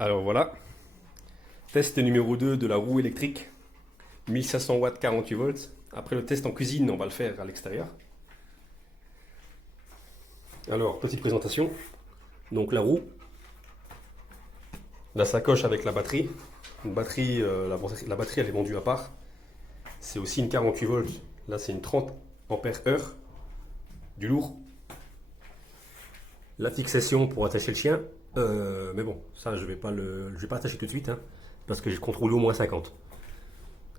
Alors voilà, test numéro 2 de la roue électrique, 1500 watts, 48 volts. Après le test en cuisine, on va le faire à l'extérieur. Alors, petite présentation. Donc la roue, la sacoche avec la batterie. Une batterie, la batterie elle est vendue à part. C'est aussi une 48 volts. Là c'est une 30 ampères heure. Du lourd. La fixation pour attacher le chien. Mais bon, ça je vais pas attacher tout de suite, hein, parce que j'ai contrôlé au moins 50.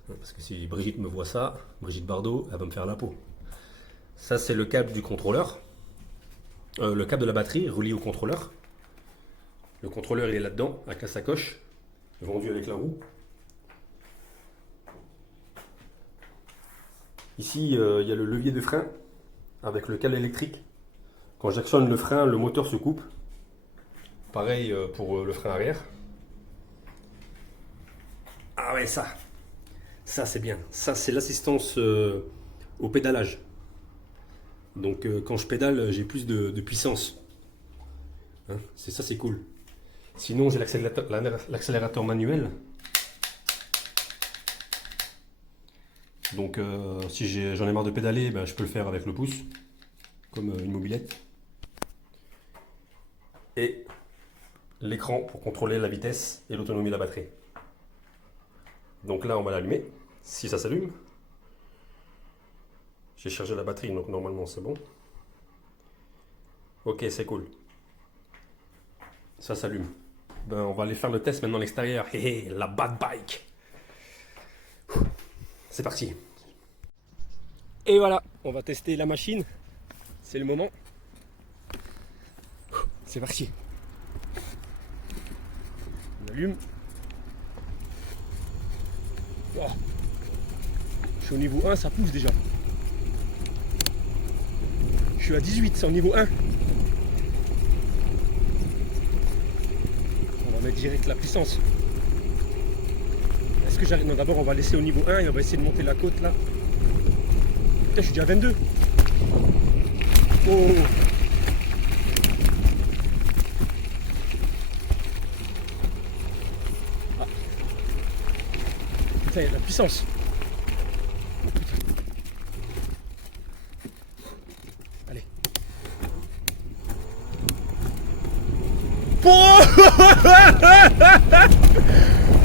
Parce que si Brigitte me voit ça, Brigitte Bardot, elle va me faire la peau. Ça c'est le câble du contrôleur. Le câble de la batterie relié au contrôleur. Le contrôleur il est là-dedans, avec la sacoche, vendu avec la roue. Ici il y a le levier de frein avec le câble électrique. Quand j'actionne le frein, le moteur se coupe. Pareil pour le frein arrière. Ah ouais, ça c'est bien. Ça c'est l'assistance au pédalage. Donc quand je pédale, j'ai plus de puissance. Hein, c'est cool. Sinon j'ai l'accélérateur manuel. Donc si j'en ai marre de pédaler, ben, je peux le faire avec le pouce, comme une mobilette. Et l'écran pour contrôler la vitesse et l'autonomie de la batterie. Donc là on va l'allumer, si ça s'allume. J'ai chargé la batterie, donc normalement c'est bon. Ok, c'est cool. Ça s'allume. Ben, on va aller faire le test maintenant à l'extérieur. Hé hé, la bad bike. C'est parti. Et voilà, on va tester la machine. C'est le moment. C'est parti. On allume. Oh. Je suis au niveau 1, ça pousse déjà. Je suis à 18, c'est au niveau 1. On va mettre direct la puissance. Est-ce que j'arrive? Non, d'abord on va laisser au niveau 1 et on va essayer de monter la côte là. Putain, je suis déjà à 22. Oh. Ah. Putain, il y a de la puissance. Allez. Oh,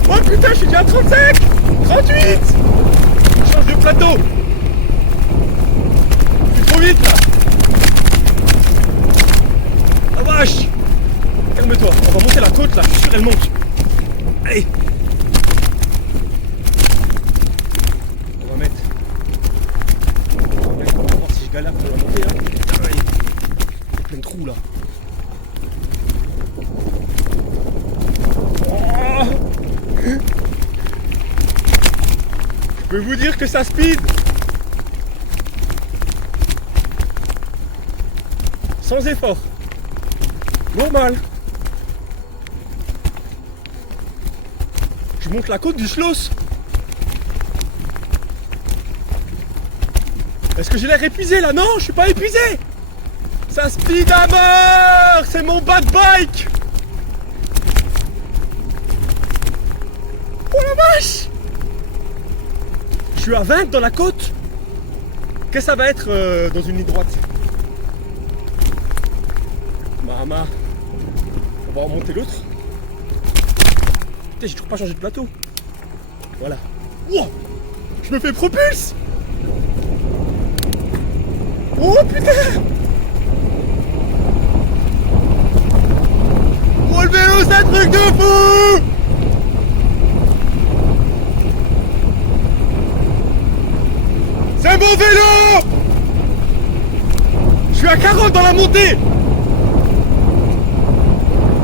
oh putain, je suis déjà à 35, 38. Je change de plateau. C'est trop vite là. La vache. Calme-toi, on va monter la côte là, je suis sûr elle monte. Allez. On va mettre, on va voir si je galère pour la monter hein. Putain, il y a plein de trous là. Je peux vous dire que ça speed. Sans effort. Normal. Je monte la côte du Schloss. Est-ce que j'ai l'air épuisé là? Non, je suis pas épuisé. Ça speed à mort. C'est mon bad bike. Oh la vache. Je suis à 20 dans la côte. Qu'est-ce que ça va être dans une ligne droite? Mama. On va remonter l'autre. Putain, j'ai toujours pas changé de plateau. Voilà. Wow, je me fais propulse. Oh putain. Oh le vélo, c'est un truc de fou. C'est mon vélo. Je suis à 40 dans la montée.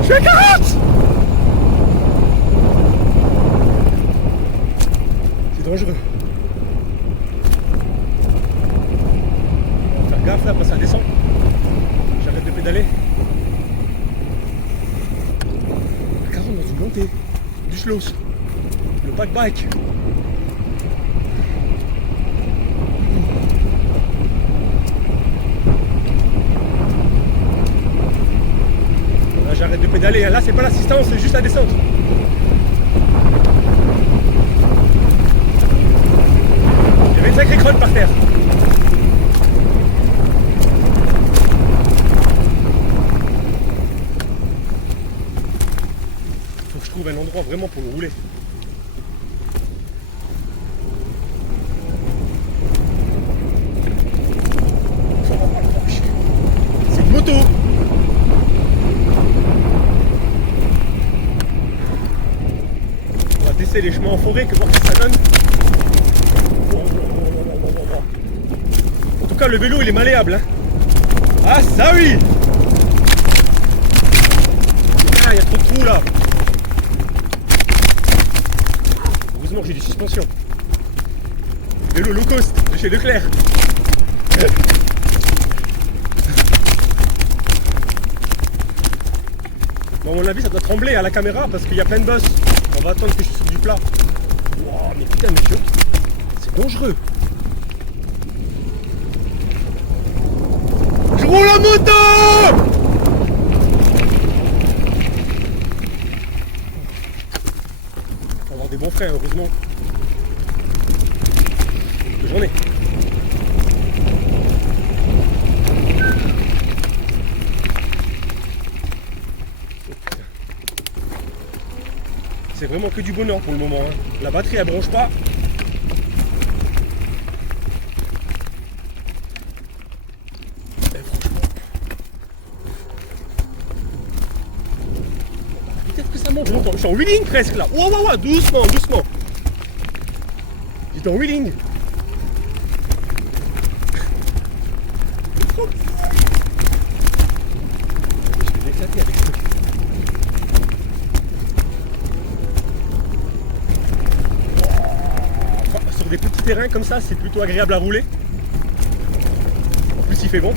Je suis à 40. C'est dangereux. On va faire gaffe là, après ça descend. J'arrête de pédaler. À 40 dans une montée. Du Schloss. Le bad bike. j'arrête de pédaler. Là, c'est pas l'assistance, c'est juste la descente. Il y avait une sacrée crotte par terre. Faut que je trouve un endroit vraiment pour le rouler. C'est une moto. On va tester les chemins en forêt, que voir ce que ça donne. En tout cas, le vélo il est malléable. Hein. Ah, ça oui! Ah, il y a trop de trous là. Heureusement que j'ai des suspensions. Vélo low cost de chez Leclerc. Bon, à mon avis, ça doit trembler à la caméra parce qu'il y a plein de bosses. On va attendre que je suis sur du plat. Wow, mais putain, monsieur, c'est dangereux. Je roule la moto! On va avoir des bons frères, heureusement. Bonne journée. C'est vraiment que du bonheur pour le moment. Hein. La batterie elle bronche pas. Et franchement. Peut-être que ça monte longtemps. Je suis en wheeling presque là. Ouah, ouah, ouah, doucement, doucement. J'étais en wheeling. Je vais l'éclater avec ça. Sur des petits terrains comme ça, c'est plutôt agréable à rouler. En plus, il fait bon.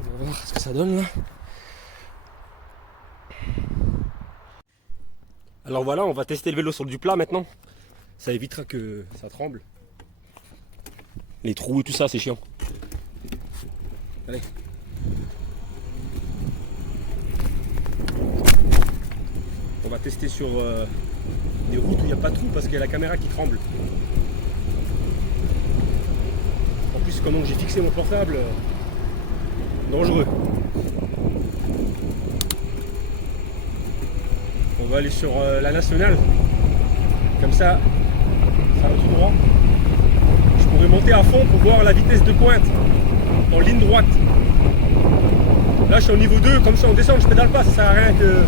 On va voir ce que ça donne là. Alors voilà, on va tester le vélo sur du plat maintenant. Ça évitera que ça tremble. Les trous et tout ça, c'est chiant. Allez. On va tester sur des routes où il n'y a pas de trous parce qu'il y a la caméra qui tremble. En plus, comment j'ai fixé mon portable, dangereux. On va aller sur la nationale. Comme ça, ça va tout droit. Je pourrais monter à fond pour voir la vitesse de pointe en ligne droite. Là, je suis au niveau 2, comme ça on descend, je pédale pas, ça sert à rien que...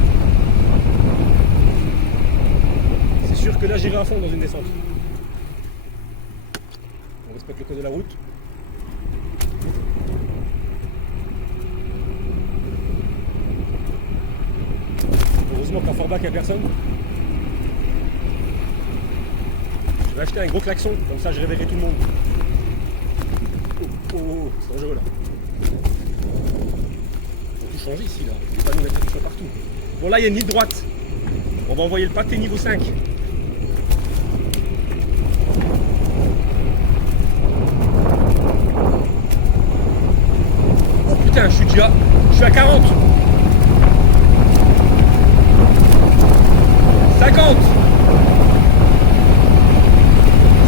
C'est sûr que là, j'irai à fond dans une descente. On respecte le code de la route. Heureusement qu'en Forbach, il n'y a personne. Je vais acheter un gros klaxon, comme ça je réveillerai tout le monde. Oh, oh, oh, c'est dangereux là. Faut tout changer ici là. Il faut pas nous mettre des choses partout. Bon là il y a une ligne droite. On va envoyer le pâté niveau 5. Oh putain, je suis à 40. 50.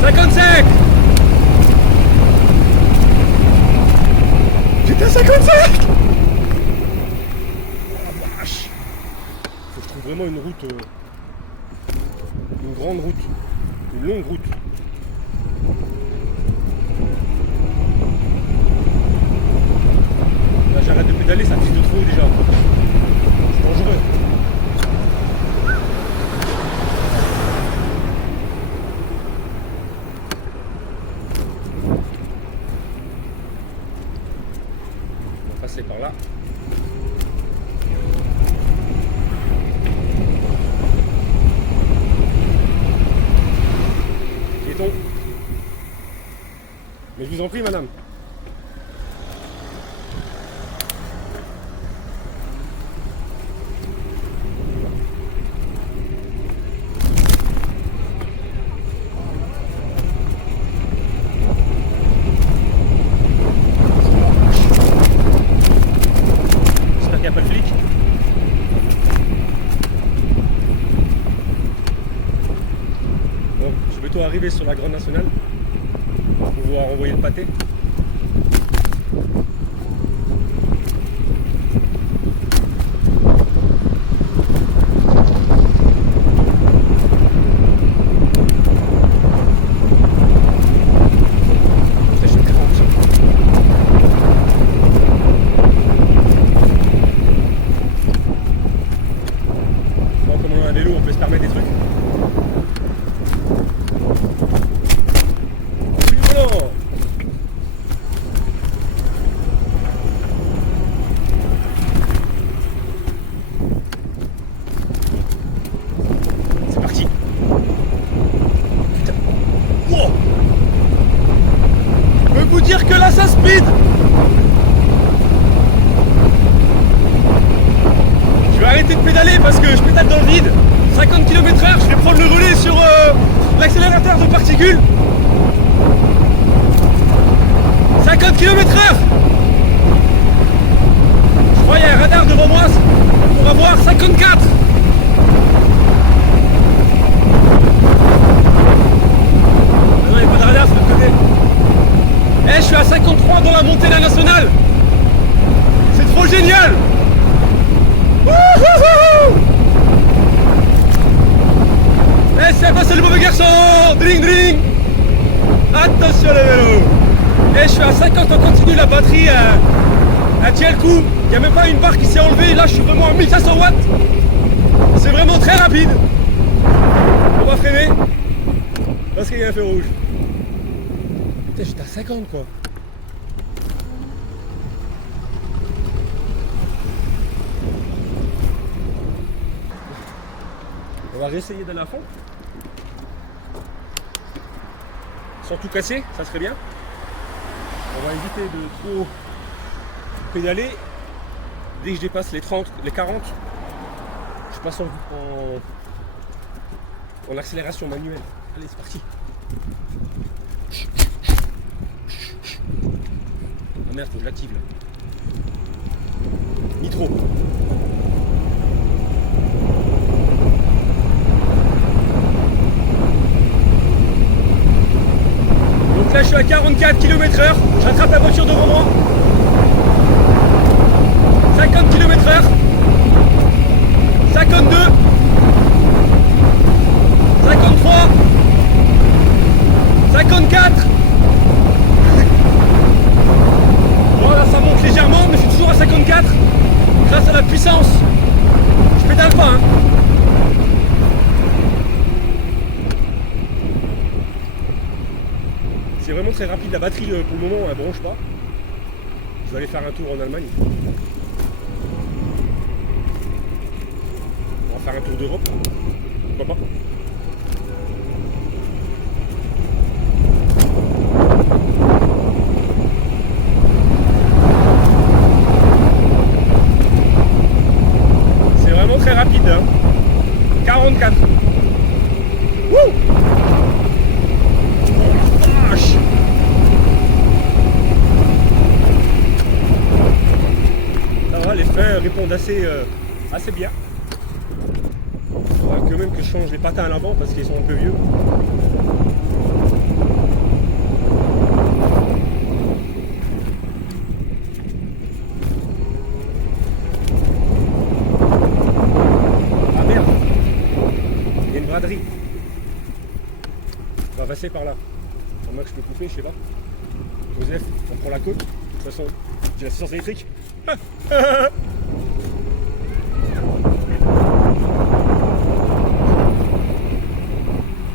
55. Putain, 55. Oh vache. Faut que je trouve vraiment une route, une grande route, une longue route. Là j'arrête de pédaler, ça pisse de trop déjà. C'est dangereux. Passer par là. Piéton. Mais je vous en prie, madame. arriver sur la Grande Nationale pour pouvoir envoyer le pâté. Parce que je pédale dans le vide, 50 km/h, je vais prendre le relais sur l'accélérateur de particules. 50 km/h. Je crois qu'il y a un radar devant moi, on va voir 54. Ah non, il n'y a pas de radar, c'est de l'autre côté. Eh, je suis à 53 dans la montée de la nationale. C'est trop génial. Eh, c'est passé le mauvais garçon. Dring dring. Attention les vélos. Eh, je suis à 50 en continu, la batterie tient le coup. Il n'y a même pas une barre qui s'est enlevée. Là je suis vraiment à 1500 watts. C'est vraiment très rapide. On va freiner parce qu'il y a un feu rouge. Putain, j'étais à 50 quoi. On va réessayer d'aller à fond. Sans tout casser, ça serait bien. On va éviter de trop pédaler. Dès que je dépasse les 30, les 40, je passe en accélération manuelle. Allez, c'est parti. Ah merde, faut que je l'active là. Nitro. Donc là je suis à 44 km/h, j'attrape la voiture devant moi. 50 km/h. 52. 53. 54. Voilà, ça monte légèrement, mais je suis toujours à 54 grâce à la puissance. Je pédale pas, hein. C'est vraiment très rapide, la batterie pour le moment elle bronche pas. Je vais aller faire un tour en Allemagne. On va faire un tour d'Europe. Pourquoi pas? C'est vraiment très rapide, hein. 44. Wouh! Les freins répondent assez bien. Il faudra quand même que je change les patins à l'avant parce qu'ils sont un peu vieux. Ah merde, il y a une braderie. On va passer par là. Moi que je peux couper, je sais pas. Joseph, on prend la côte. De toute façon, j'ai l'assistance électrique.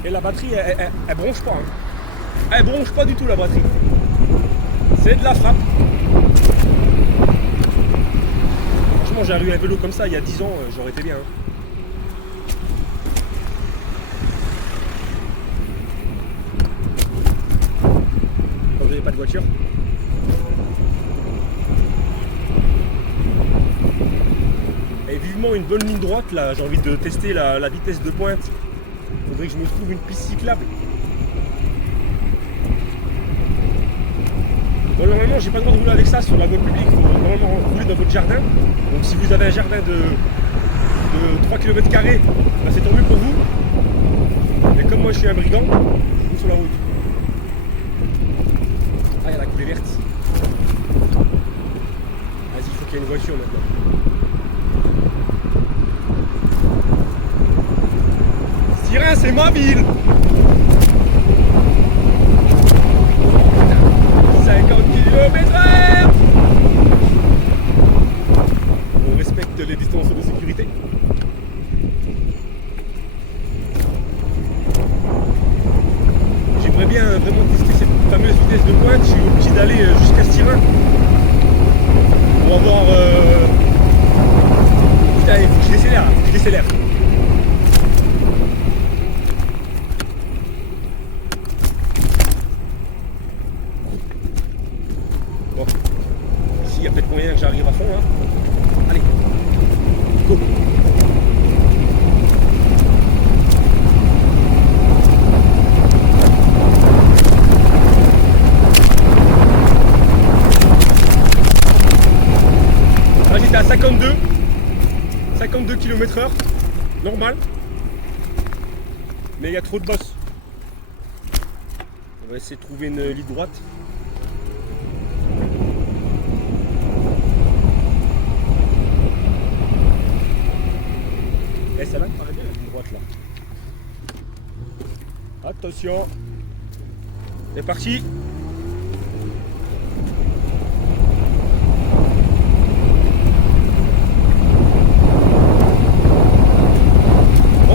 Et la batterie, elle bronche pas. Hein. Elle bronche pas du tout la batterie. C'est de la frappe. Franchement, j'ai eu un vélo comme ça il y a 10 ans, j'aurais été bien. Hein. Quand vous n'avez pas de voiture. Et vivement une bonne ligne droite là, j'ai envie de tester la vitesse de pointe. Il faudrait que je me trouve une piste cyclable. Bon, normalement j'ai pas le droit de rouler avec ça sur la voie publique, il faut normalement rouler dans votre jardin. Donc si vous avez un jardin de 3 km², bah, c'est tant mieux pour vous. Mais comme moi je suis un brigand, sur la route. Ah, il y a la coulée verte. Vas-y, il faut qu'il y ait une voiture maintenant. Styrin, c'est ma ville. 50 km/h. On respecte les distances de sécurité. J'aimerais bien vraiment tester cette fameuse vitesse de pointe. Je suis obligé d'aller jusqu'à Styrin pour avoir... Putain, il faut que je décélère, je décélère. Bon, ici il y a peut-être moyen que j'arrive à fond. Hein. Allez, go. Là j'étais à 52 km/h, normal, mais il y a trop de bosses. On va essayer de trouver une ligne droite. Et celle-là me paraît bien la ligne droite là. Attention, c'est parti.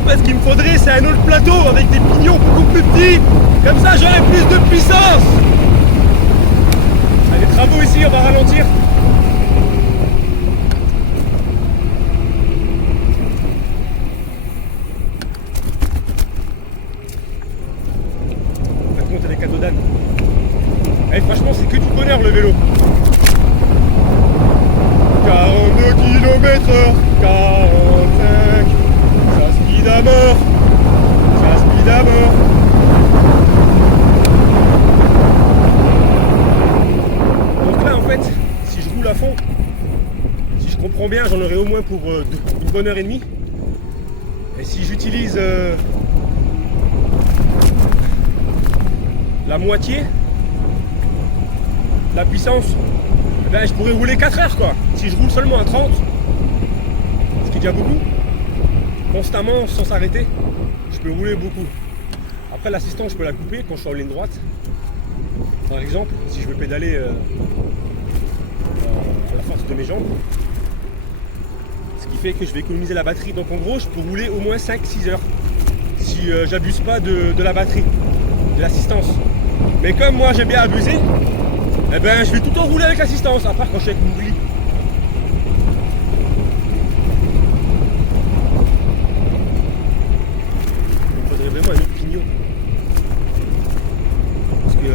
Ce qu'il me faudrait, c'est un autre plateau avec des pignons beaucoup plus petits. Comme ça, j'aurai plus de puissance. Ah, les travaux ici, on va ralentir. Par contre, il y a des cadeaux d'âne. Eh, franchement, c'est que du bonheur le vélo. 42 km/h, 45. Ça speed à mort. Ça speed à mort. Donc là en fait, si je roule à fond, si je comprends bien, j'en aurai au moins pour une bonne heure et demie. Et si j'utilise la moitié de la puissance, eh ben, je pourrais rouler 4 heures quoi. Si je roule seulement à 30, ce qui est déjà beaucoup, constamment sans s'arrêter, je peux rouler beaucoup. Après l'assistance je peux la couper quand je suis en ligne droite. Par exemple, si je veux pédaler à la force de mes jambes. Ce qui fait que je vais économiser la batterie. Donc en gros je peux rouler au moins 5-6 heures. Si j'abuse pas de la batterie, de l'assistance. Mais comme moi j'ai bien abusé, eh ben je vais tout le temps rouler avec l'assistance, à part quand je suis avec Mougli. Vraiment un autre pignon parce que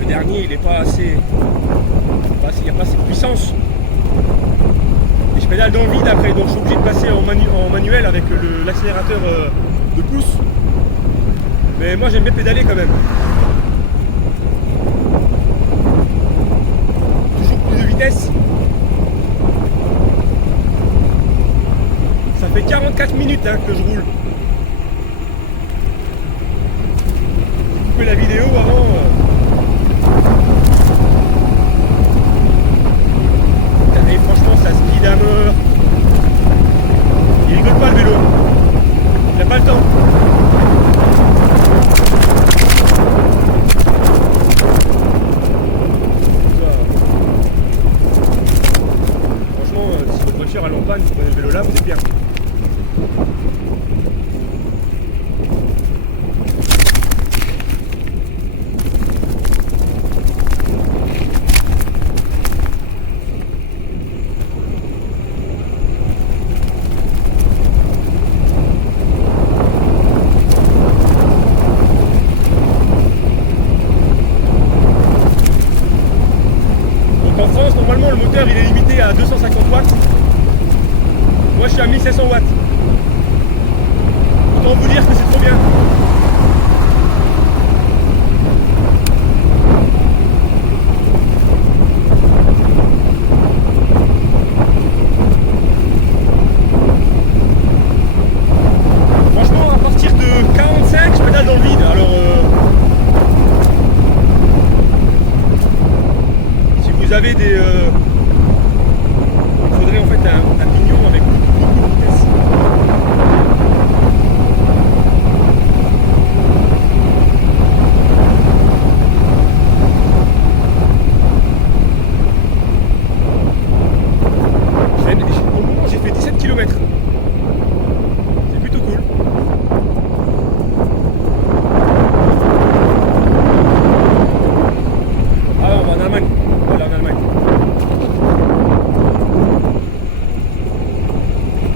le dernier il est pas assez, il n'y a pas assez de puissance et je pédale dans le vide après, donc je suis obligé de passer en manuel avec l'accélérateur de pouce, mais moi j'aime bien pédaler quand même. Toujours plus de vitesse. Ça fait 44 minutes hein, que je roule. La vidéo avant et franchement ça speed à mort. Il rigole pas le vélo, il a pas le temps. Franchement si votre voiture elle en panne, vous prenez le vélo là, vous êtes bien. Normalement le moteur il est limité à 250 watts. Moi je suis à 1500 watts. Autant vous dire que c'est trop bien. Franchement à partir de 45 je pédale dans le vide. Alors vous avez des... il faudrait en fait un pignon avec beaucoup de vitesse. Au moment j'ai fait 17 km. C'est plutôt cool. Ah on va en Allemagne. On va aller en Allemagne.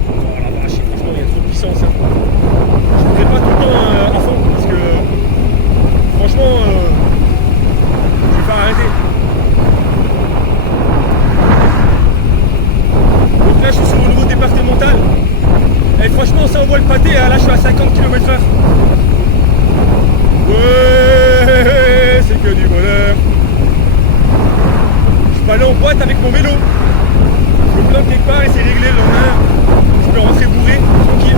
Oh la vache, franchement il y a trop de puissance. Hein. Je ne fais pas tout le temps à fond parce que franchement je vais pas arrêter. Donc là je suis sur le niveau départemental. Et franchement ça envoie le pâté, hein. Là je suis à 50 km/h. Ouais, c'est que du bonheur. Je peux aller en boîte avec mon vélo. Je me plante quelque part et c'est réglé le lendemain. Je peux rentrer bourré, tranquille.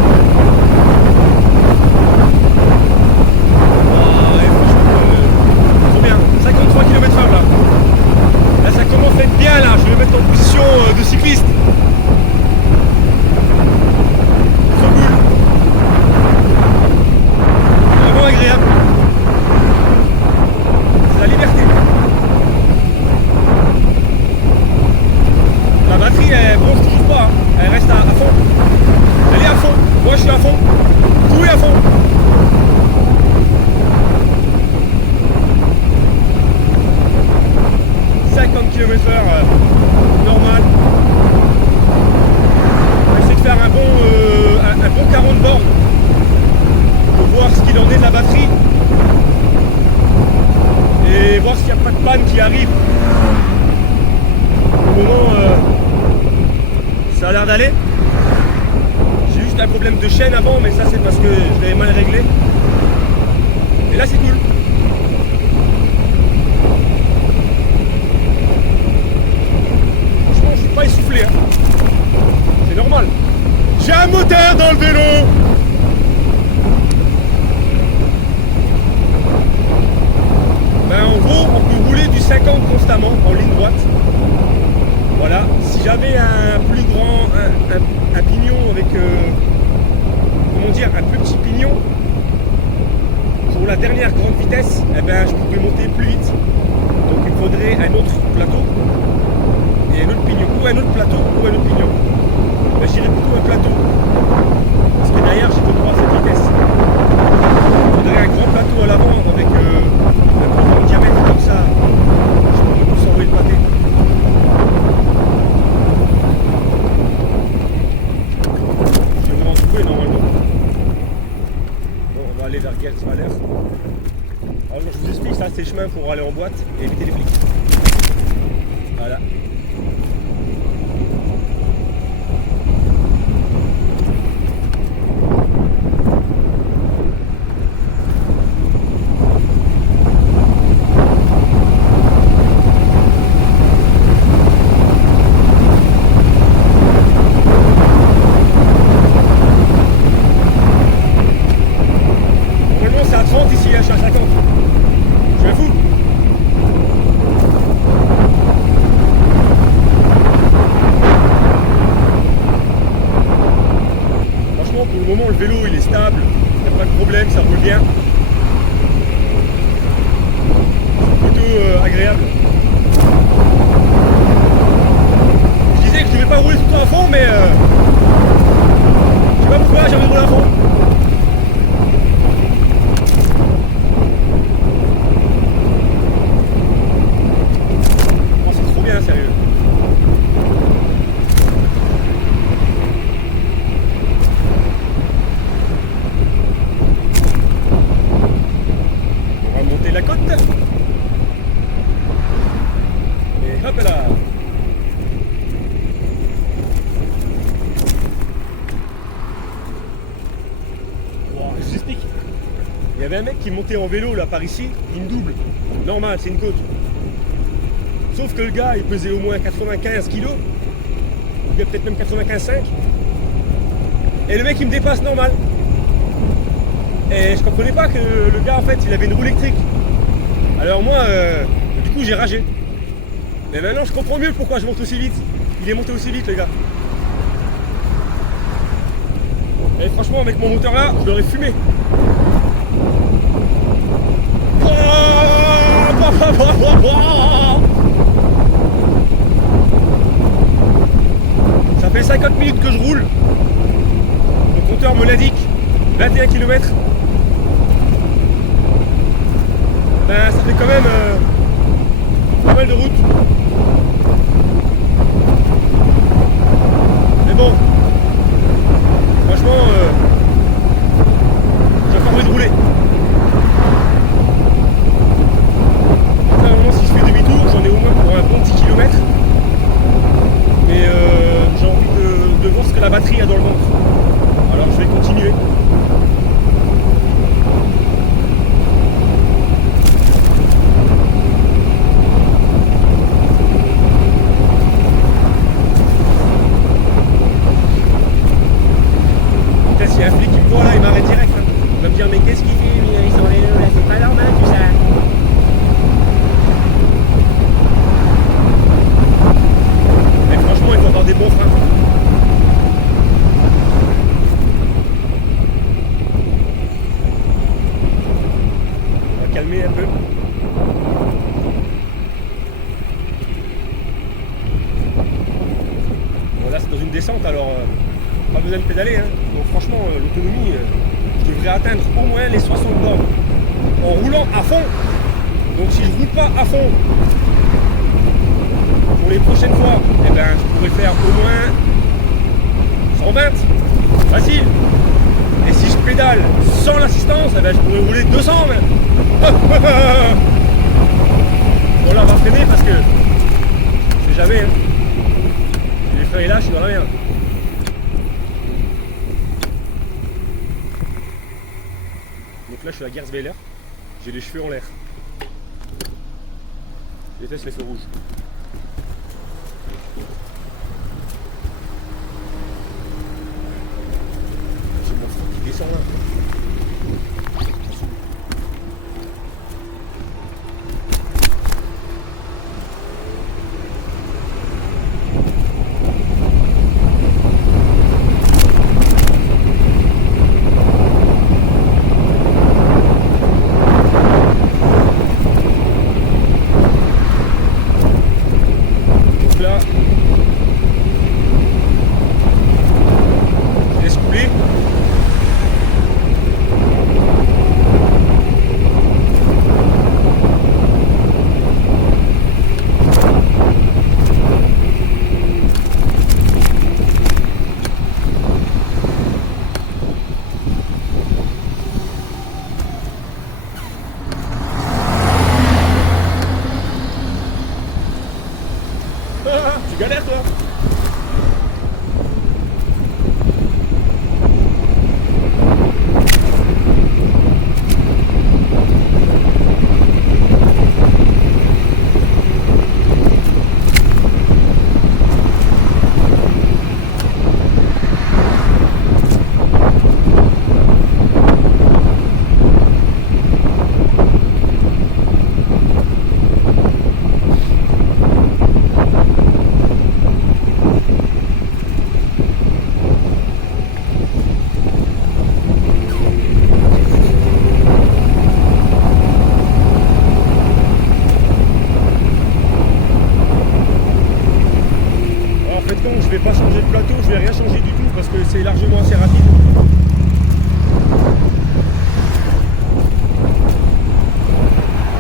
Ah ouais, franchement, trop bien. 53 km/h là. Là ça commence à être bien là. Je vais me mettre en position de cycliste. Trop cool. Vraiment agréable. C'est la liberté. La batterie elle bronze toujours pas, hein. Elle reste à fond. Elle est à fond. Moi je suis à fond. Tout est à fond. km/h normal. On va essayer de faire un bon 40 bornes pour voir ce qu'il en est de la batterie et voir s'il n'y a pas de panne qui arrive. Au moment ça a l'air d'aller. J'ai juste un problème de chaîne avant, mais ça c'est parce que je l'avais mal réglé. Et là c'est cool. Franchement je suis pas essoufflé, hein. C'est normal. J'ai un moteur dans le vélo. Ben, en gros on peut rouler du 50 constamment en ligne droite. Voilà, si j'avais un plus grand, un pignon avec, comment dire, un plus petit pignon, pour la dernière grande vitesse, eh ben, je pourrais monter plus vite. Donc il faudrait un autre plateau, et un autre pignon, ou un autre plateau, ou un autre pignon. Ben, je dirais plutôt un plateau, parce que derrière j'ai pas droit à cette vitesse. Il faudrait un grand plateau à l'avant, avec un plus grand diamètre comme ça, je pourrais plus envoyer le pâté. Normalement. Bon, on va aller vers Gertzweiler. Alors je vous explique, ça c'est le chemin pour aller en boîte et éviter les flics. Voilà. Ici, je suis à 50. Je suis fou. Franchement, pour le moment, le vélo il est stable. Il n'y a pas de problème, ça roule bien. C'est plutôt agréable. Je disais que je ne devais pas rouler tout le temps à fond, mais je sais pas pourquoi j'ai envie de rouler à fond. Sérieux. On va monter la côte. Et hop là. Wow, je vous explique. Il y avait un mec qui montait en vélo là par ici, une double. Normal, c'est une côte. Sauf que le gars, il pesait au moins 95 kg, ou bien peut-être même 95,5. Et le mec, il me dépasse normal. Et je comprenais pas que le gars, en fait, il avait une roue électrique. Alors moi, du coup, j'ai ragé. Mais maintenant je comprends mieux pourquoi je monte aussi vite. Il est monté aussi vite les gars. Et franchement avec mon moteur là, je l'aurais fumé. Ça fait 50 minutes que je roule. Mon compteur me l'indique. 21 km. Ben ça fait quand même pas mal de route. Mais bon, franchement, j'ai encore envie de rouler. Après, normalement, si je fais demi-tour, j'en ai au moins pour un bon 10 km. Mais j'ai envie de voir ce que la batterie a dans le ventre. Alors je vais continuer. S'il y a un flic qui me voit là, il m'arrête direct. Hein. Il va me dire mais qu'est-ce qu'il fait lui, ils sont les deux là, c'est pas normal tout ça. Mais franchement il faut avoir des bons freins. On va calmer un peu. Bon là c'est dans une descente alors pas besoin de pédaler, hein. Donc franchement l'autonomie, je devrais atteindre au moins les 60 bornes en roulant à fond. Donc si je roule pas à fond pour les prochaines fois, eh ben je pourrais faire au moins 120, facile. Et si je pédale sans l'assistance, eh ben je pourrais rouler 200 même. Bon là on va freiner parce que je sais jamais, hein. Si les freins est là, je suis dans la merde. Donc là je suis à Gersweiler, j'ai les cheveux en l'air. Je déteste les feux rouges. J'ai mon frère qui descend là. Tu galères toi? Je vais pas changer de plateau, je vais rien changer du tout parce que c'est largement assez rapide.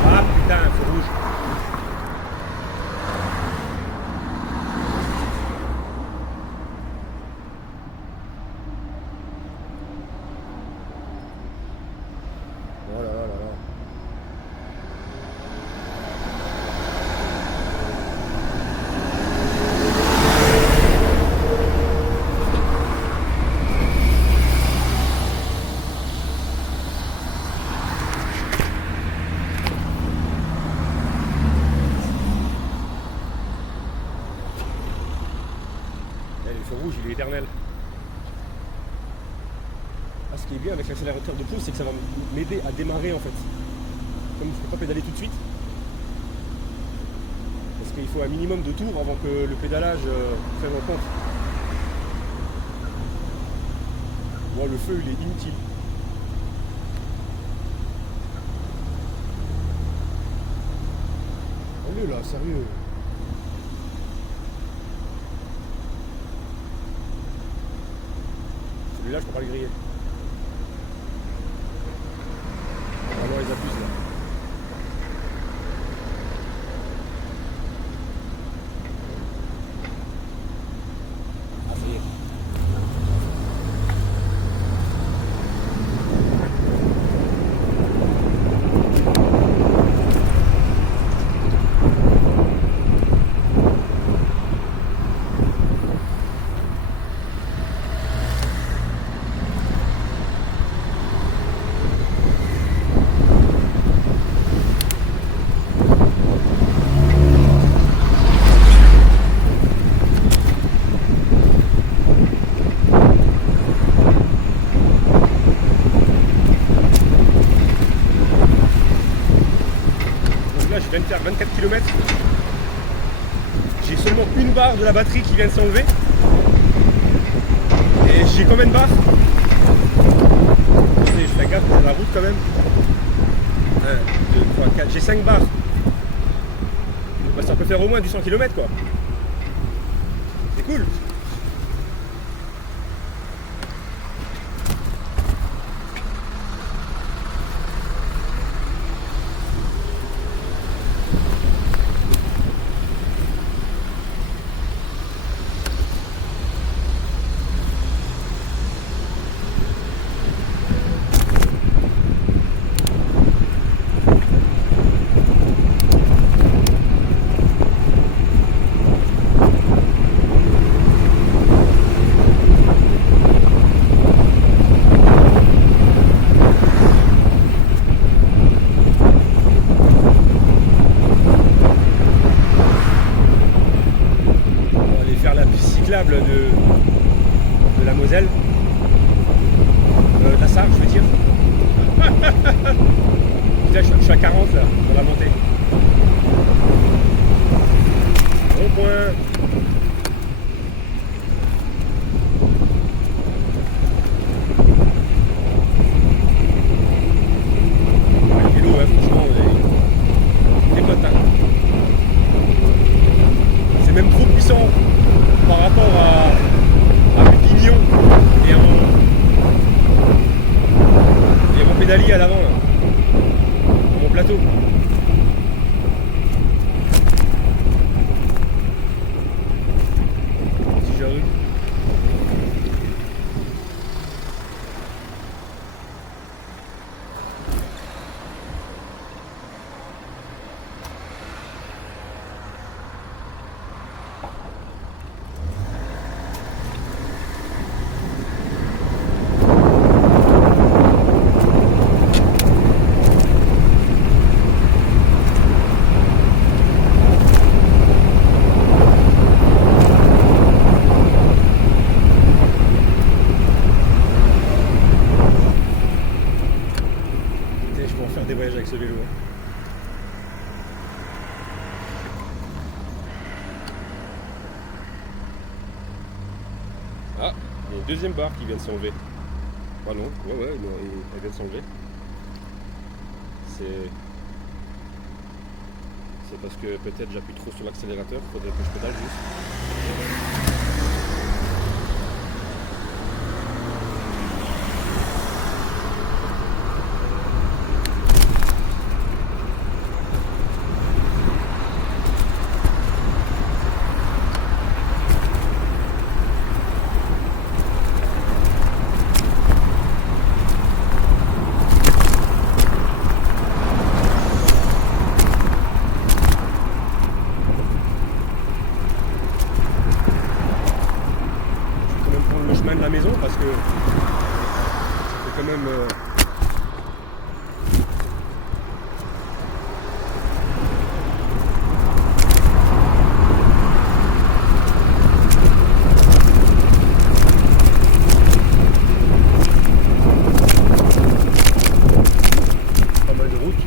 Ah putain, feu rouge. Oh là là là là. Le feu rouge, il est éternel. Ah, ce qui est bien avec l'accélérateur de pouce, c'est que ça va m'aider à démarrer en fait. Comme je ne peux pas pédaler tout de suite. Parce qu'il faut un minimum de tours avant que le pédalage prenne en compte. Bon, le feu il est inutile. Allez là, sérieux. Celui-là je peux pas le griller. Alors ils abusent là. Ah ça y est. Je viens de faire 24 km. J'ai seulement une barre de la batterie qui vient de s'enlever. Et j'ai combien de barres? Attendez, je fais gaffe pour la route quand même. 1, 2, 3, 4. J'ai 5 barres. Bah, ça peut faire au moins du 100 km quoi. C'est cool. De la Moselle, de la Sarre je veux dire. Putain, je suis à 40 là, dans la montée. Bon point. Le vélo, franchement, il dépote, hein. C'est même trop puissant par rapport à mes pignons et à mon pédalier à l'avant là, à mon plateau. Petit jarru. Des voyages avec ce vélo. Ah, il y a une deuxième barre qui vient de s'enlever. Ah non, ouais, elle vient de s'enlever. C'est parce que peut-être j'appuie trop sur l'accélérateur, il faudrait que je pédale juste. De la maison parce que c'est quand même pas mal de route.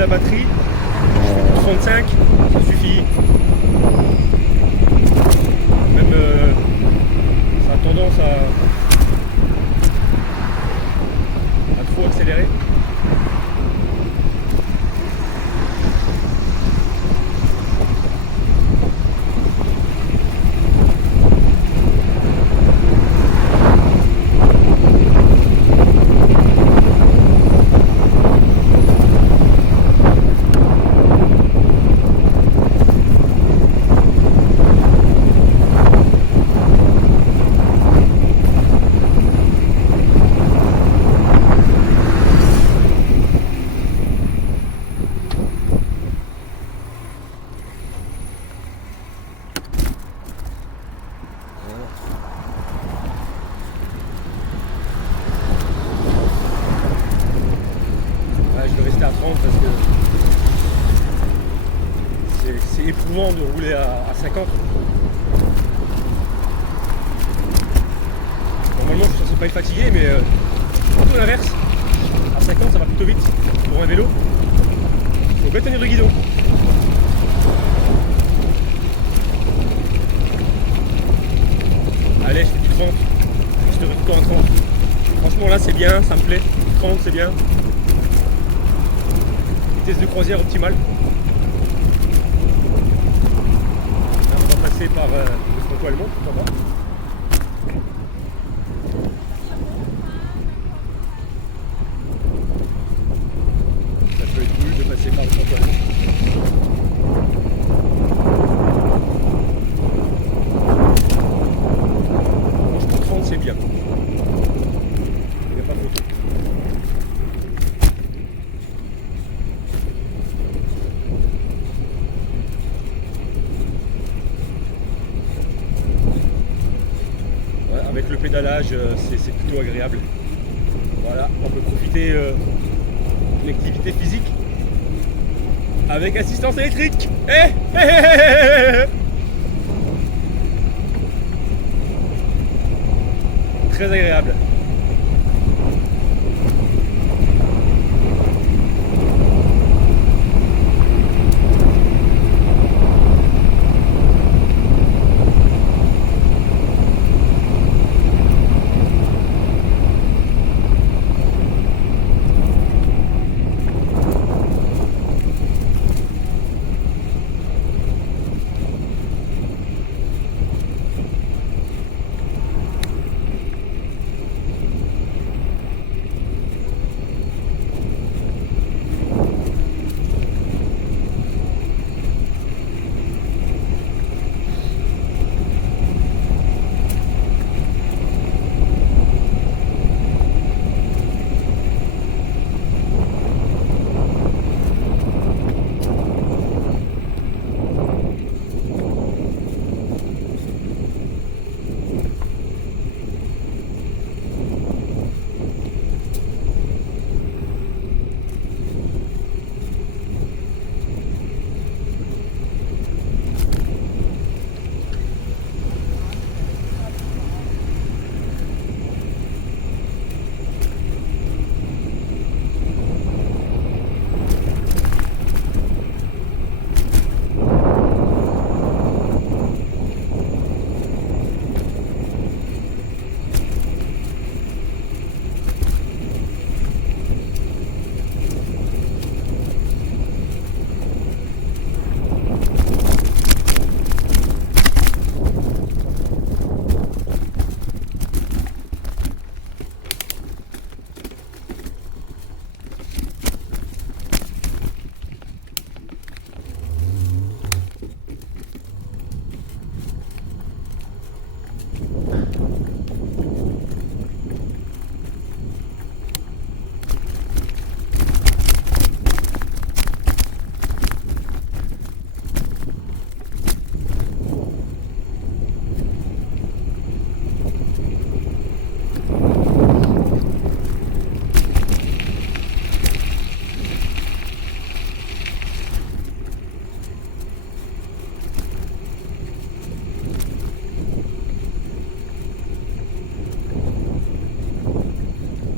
la batterie, 35, ça suffit. Même ça a tendance à trop accélérer. Je vais rester à 30 parce que c'est éprouvant de rouler à 50. Normalement je suis censé pas être fatigué, mais plutôt l'inverse. À 50 ça va plutôt vite pour un vélo. Faut bien tenir le guidon. Allez, je fais du 30. Je te tout le temps à 30. Franchement là c'est bien, ça me plaît. 30 c'est bien. Vitesse de croisière optimale. Là, on va passer par le franco-allemand, pourquoi pas. Ça peut être cool de passer par le franco-allemand. Franchement, 30 c'est bien. Il n'y a pas photo. Avec le pédalage, c'est plutôt agréable. Voilà, on peut profiter d'une activité physique avec assistance électrique. Très agréable.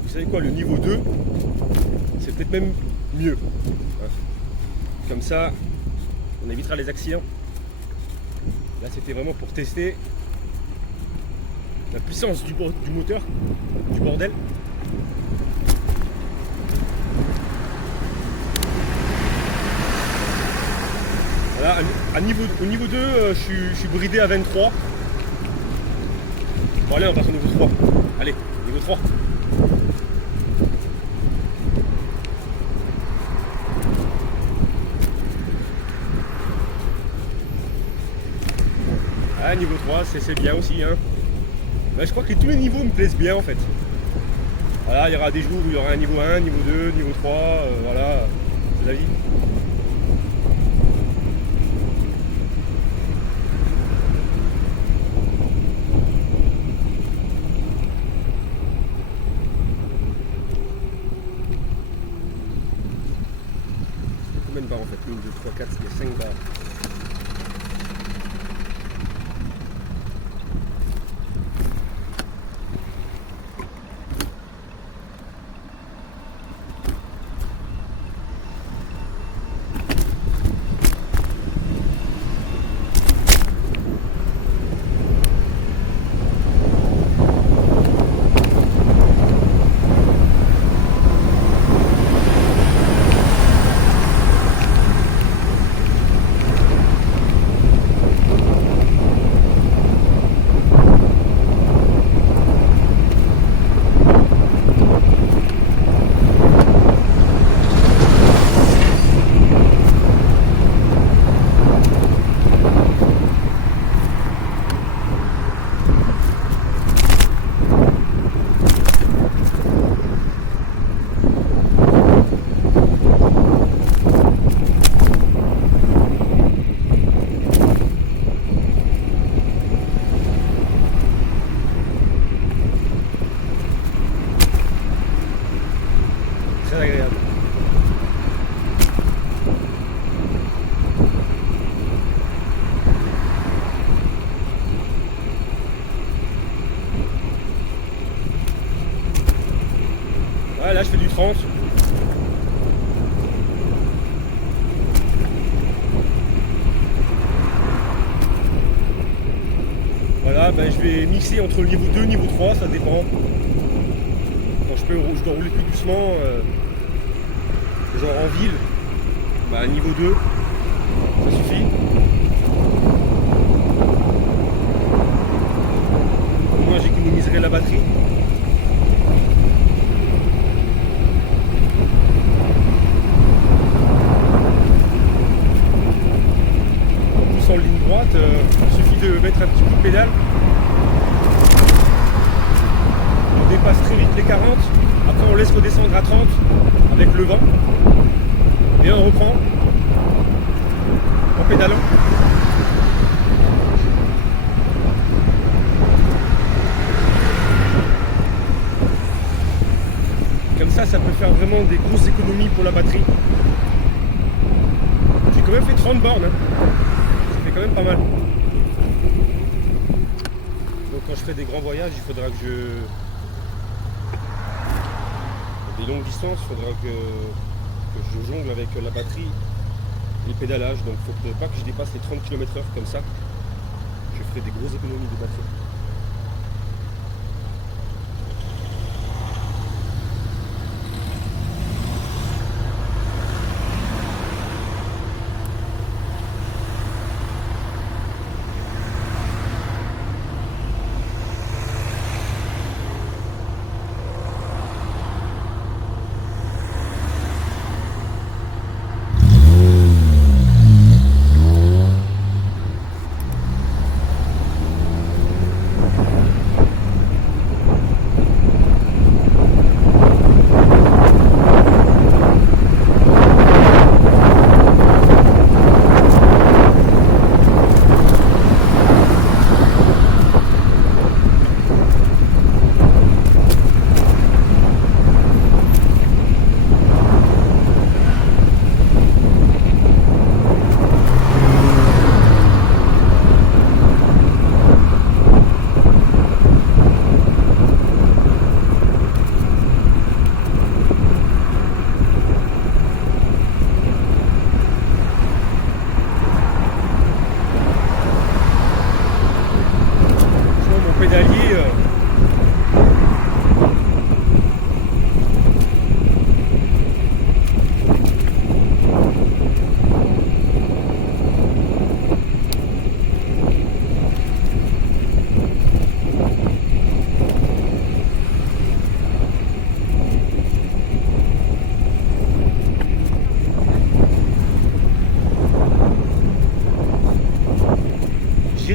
Vous savez quoi, le niveau 2, c'est peut-être même mieux. Comme ça, on évitera les accidents. Là, c'était vraiment pour tester la puissance du moteur, du bordel. Voilà, au niveau 2, je suis bridé à 23. Bon allez, on passe au niveau 3. Allez, niveau 3. Ah, niveau 3, c'est bien aussi. Hein. Bah, je crois que tous les niveaux me plaisent bien en fait. Voilà, il y aura des jours où il y aura un niveau 1, niveau 2, niveau 3, voilà, c'est la vie. Combien de barres en fait? 1, 2, 3, 4, il y a 5 barres. Très agréable. Ouais, là je fais du 30. Voilà, ben, je vais mixer entre le niveau 2 et le niveau 3, ça dépend. Quand je dois rouler plus doucement, genre en ville, bah, niveau 2, ça suffit. Au moins j'économiserai la batterie. En plus en ligne droite, il suffit de mettre un petit coup de pédale. On dépasse très vite les 40, après on laisse redescendre à 30 avec le vent. Et on reprend en pédalant. Comme ça peut faire vraiment des grosses économies pour la batterie. J'ai quand même fait 30 bornes. Hein. Ça fait quand même pas mal. Donc quand je ferai des grands voyages, il faudra que des longues distances, il faudra que je jongle avec la batterie et le pédalage, donc il ne faut pas que je dépasse les 30 km/h comme ça. Je ferai des grosses économies de batterie.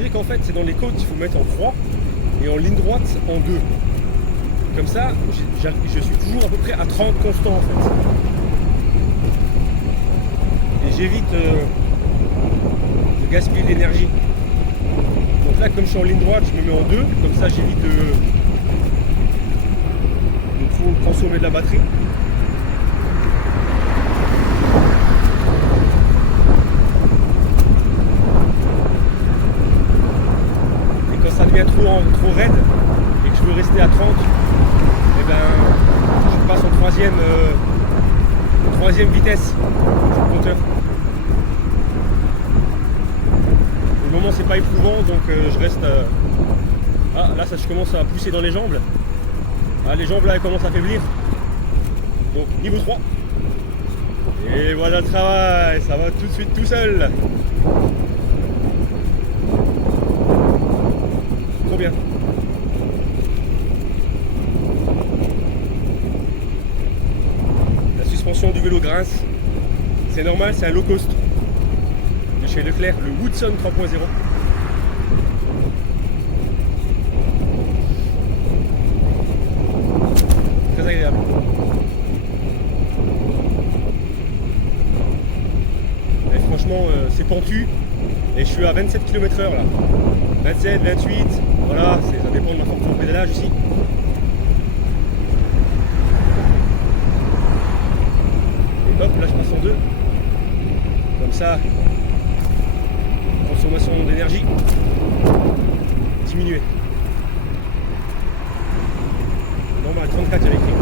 truc en fait, c'est dans les côtes, il faut mettre en croix et en ligne droite en 2. Comme ça, je suis toujours à peu près à 30 constant en fait. Et j'évite de gaspiller de l'énergie. Donc là, comme je suis en ligne droite, je me mets en 2, comme ça j'évite de trop consommer de la batterie. Ça devient trop raide et que je veux rester à 30, et ben je passe en troisième vitesse sur le compteur. Pour le moment c'est pas éprouvant, donc je reste ah là ça, je commence à pousser dans les jambes. Ah, les jambes là elles commencent à faiblir, donc niveau 3 et voilà le travail, ça va tout de suite tout seul. Bien. La suspension du vélo grince, c'est normal, c'est un low cost de chez Leclerc, le Woodson 3.0. Très agréable. Et franchement, c'est pentu et je suis à 27 km/h là. 27, 28, voilà, ça dépend de ma force de pédalage aussi. Et hop, là je passe en 2. Comme ça, consommation d'énergie diminuée. Normal, 34 j'avais écrit.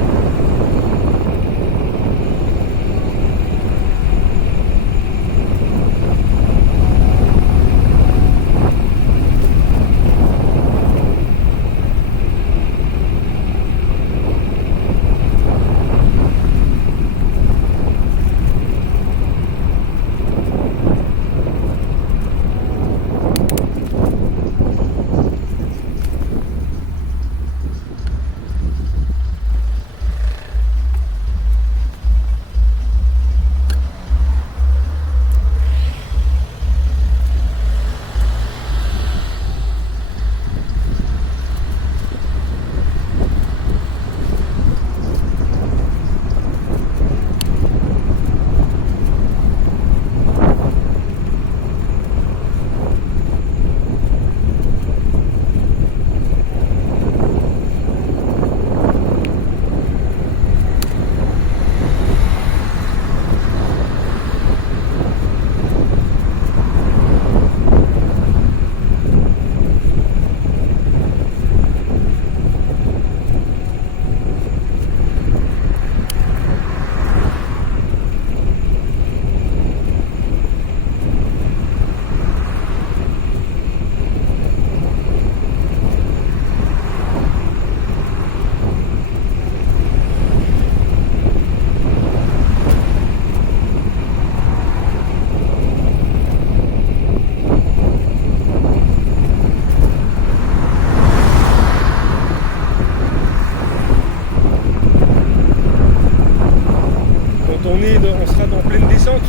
On sera en pleine descente,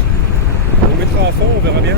on mettra à fond, on verra bien.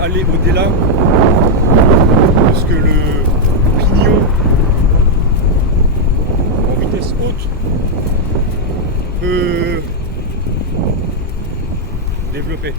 Aller au-delà parce que le pignon en vitesse haute peut développer.